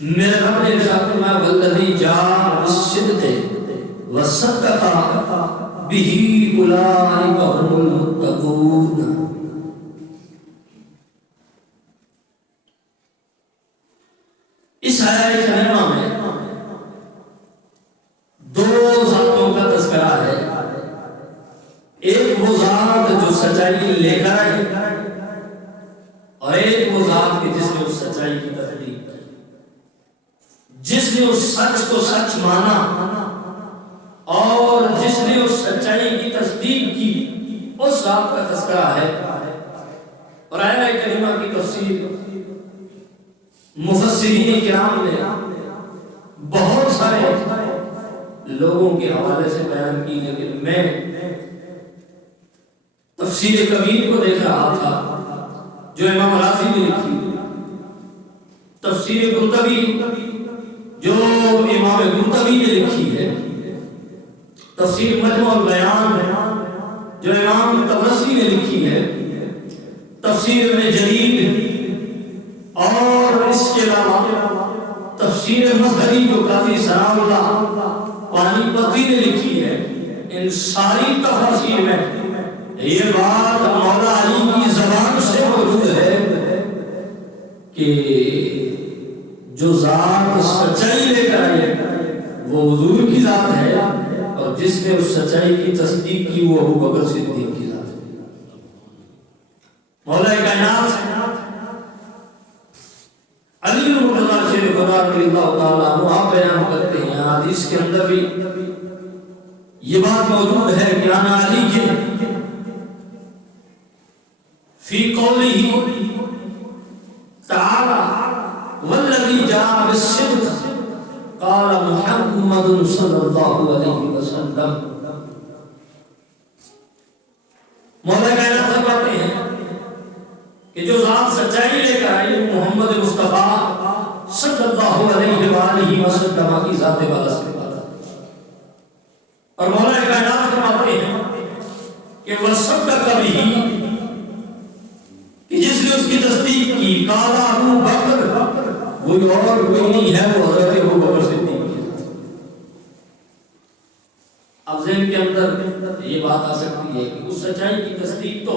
میرے رب نے ارشاد فرمایا والذی جاء بالصدق وصدق به اولئک هم المتقون. اس آیت کریمہ میں دو ذاتوں کا تذکرہ ہے. ایک وہ ذات جو سچائی لے کر آئی اور ایک وہ ذات کہ جس نے اس سچائی کی تصدیق کی، جس نے اس سچ کو سچ مانا اور جس نے اس سچائی کی تصدیق کی، اس ذات کا تذکرہ ہے. اور آیت کریمہ کی تفسیر مفسرین کرام نے بہت سارے لوگوں کے حوالے سے بیان کی، لیکن میں تفسیر کبیر کو دیکھ رہا تھا جو امام رازی نے لکھی، تفسیر قرطبی جو امام قرطبی نے لکھی ہے، تفسیر مجموع البیان جو امام طبرسی نے لکھی ہے، تفسیر ابن جریر، اور اس کے علاوہ تفسیر مظہری جو قاضی ثناء اللہ پانی پتی نے لکھی ہے. ان ساری تفاسیر میں یہ بات مولا علی کی زبان سے موجود ہے کہ جو ذات سچائی لے کر آئی وہ حضور کی ذات ہے، اور جس نے اس سچائی کی تصدیق کی وہ ابوبکر صدیق کی ذات ہے. مولا کائنات علی المرتضیٰ شیر خدا رضی اللہ تعالیٰ عنہ آپ بیان کرتے ہیں، حدیث کے اندر بھی یہ بات موجود ہے کہ انا علی فی قولہ تعالی والذی جاء بالصدق قال محمد صلی اللہ علیہ وسلم. مولا کائنات فرماتے ہیں کہ جو ذات سچائی لے کر آئی محمد مصطفیٰ صلی اللہ علیہ وآلہ وسلم کی ذات والا سے بات ہے. اور مولا کائنات فرماتے ہیں کہ وصدق به، کہ جس نے اس کی تصدیق کی، قال ابو بکر، کوئی اور کوئی نہیں ہے، وہ حضرت ابوبکر صدیق کی ذات. اب ذہن کے اندر یہ بات آ سکتی ہے کہ اس سچائی کی تصدیق تو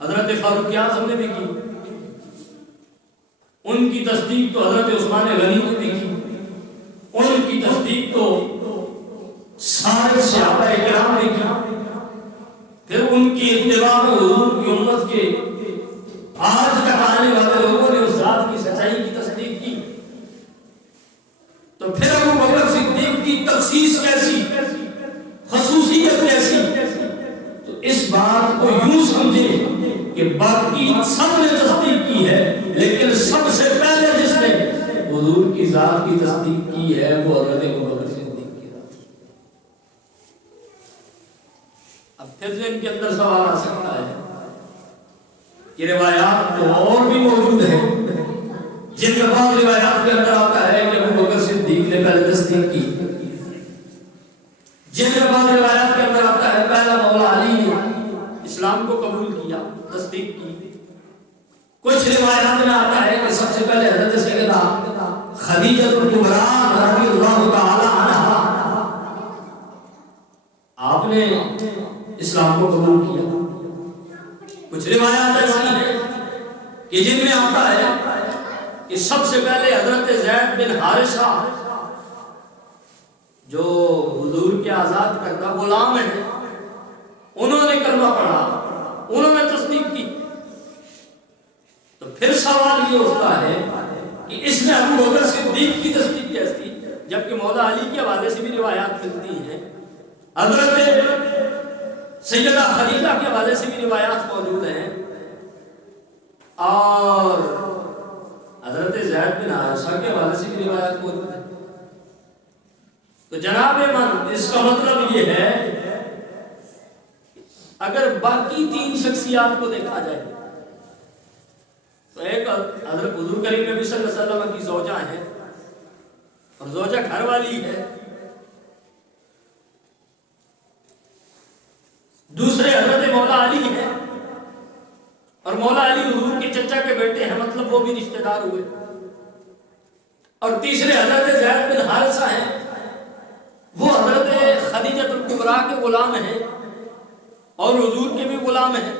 حضرت فاروق اعظم نے بھی کی، ان کی تصدیق تو حضرت عثمان غنی نے بھی کی، ان کی تصدیق تو سارے صحابہ کرام نے کی. پھر ان کی اتباع میں حضور کی امت کے آج تک آنے والے لوگوں نے اس ذات کی سچائی کی تصدیق کی. تو پھر ابو بکر صدیق کی تخصیص کیسی، خصوصیت کیسی؟ تو اس بات کو یوں سمجھے کہ باقی سب نے تصدیق کی ہے، لیکن سب سے پہلے جس نے حضور کی ذات کی تصدیق کی ہے وہ حضرت ابوبکر صدیق کی ذات. اب پھر ذہن کے اندر سوال آ سکتا ہے کہ روایات تو اور بھی موجود ہیں جن میں بعض روایات کے اندر آتا ہے کہ ابوبکر صدیق نے پہلے تصدیق کی، جن میں بعض روایات کے اندر آتا ہے پہلا مولا علی نے اسلام کو قبول کیا، تصدیق کی. کچھ روایات میں آتا ہے کہ سب سے پہلے حضرت سیدہ خدیجہ الکبریٰ رضی اللہ تعالی عنہا آپ نے اسلام کو قبول کیا. کچھ روایات ایسی ہیں کہ جن میں آتا ہے کہ سب سے پہلے حضرت زید بن حارثہ جو حضور کے آزاد کردہ غلام ہیں، انہوں نے کلمہ پڑھا، انہوں نے تصدیق کی. تو پھر سوال یہ اٹھتا ہے کہ اس میں ابو بکر صدیق کی تصدیق کیسی، جبکہ مولا علی کے حوالے سے بھی روایات ملتی ہیں، حضرت سیدہ خدیجہ کے حوالے سے بھی روایات موجود ہیں، اور حضرت زید بن حارثہ کے حوالے سے بھی روایات موجود ہیں. تو جناب من اس کا مطلب یہ ہے اگر باقی تین شخصیات کو دیکھا جائے تو ایک حضرت حضور کریم نبی صلی اللہ علیہ وسلم کی زوجہ ہے اور زوجہ گھر والی ہے، دوسرے حضرت مولا علی ہے اور مولا علی حضور کے چچا کے بیٹے ہیں، مطلب وہ بھی رشتہ دار ہوئے. اور تیسرے حضرت زید بن حارثہ ہیں، وہ حضرت خدیجہ الکبریٰ کے غلام ہیں اور حضور کے بھی غلام ہیں.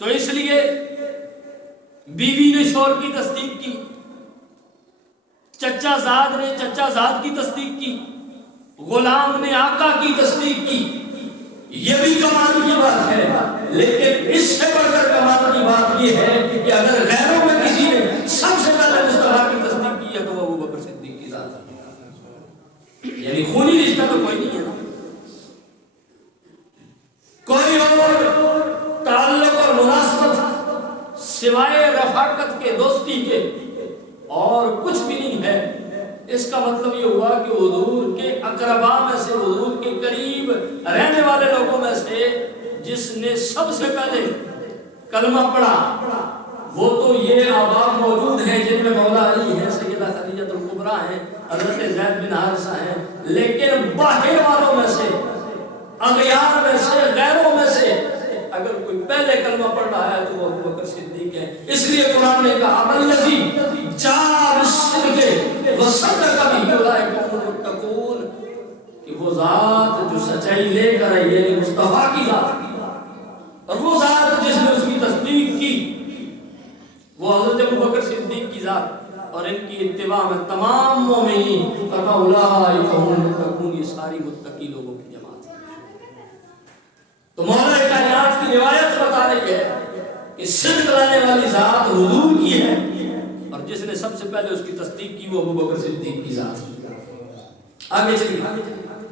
تو اس لیے بیوی نے شوہر کی تصدیق کی، چچا زاد نے چچا زاد کی تصدیق کی، غلام نے آقا کی تصدیق کی. یہ بھی کمال کی بات ہے، لیکن اس سے بڑھ کر کمال کی بات یہ ہے کہ اگر غیروں میں کسی نے سب سے پہلے مصطفیٰ کی تصدیق کی ہے تو وہ ابوبکر صدیق کی ذات ہے. یعنی خونی رشتہ تو کوئی نہیں ہے نا، کوئی اور تعلق اور مناسبت سوائے رفاقت کے، دوستی کے اور کچھ بھی نہیں ہے. اس کا مطلب یہ ہوا کہ حضور کے اقرباء میں سے، حضور کے قریب رہنے والے لوگوں میں سے جس نے سب سے پہلے کلمہ پڑھا وہ تو یہ آباء موجود ہیں جن میں مولا علی ہیں، سیدہ خدیجہ الکبریٰ ہیں، حضرت زید بن حارثہ ہیں. لیکن باہر والوں میں سے، اغیار میں سے، غیروں میں سے اگر کوئی پہلے کلمہ پڑھ رہا ہے تو وہ ابوبکر صدیق ہے. اس لیے قرآن نے کہا الذی جاء بالصدق وصدق بہ اولئک هم المتقون، کہ وہ ذات جو سچائی لے کر آئی یعنی مصطفیٰ کی ذات، اور وہ ذات جس نے اس کی تصدیق کی وہ حضرت ابوبکر صدیق کی ذات، اور ان کی اتباع میں تمام مومنین. فرمایا اولئک هم المتقون، یہ ساری متقی لوگوں کی جماعت ہے. تو مولا کائنات کی روایت بتا رہی ہے کہ صدق لانے والی ذات حضور کی ہے، اور جس نے سب سے پہلے اس کی تصدیق کی وہ ابوبکر صدیق کی ذات ہے. آگے چلیے.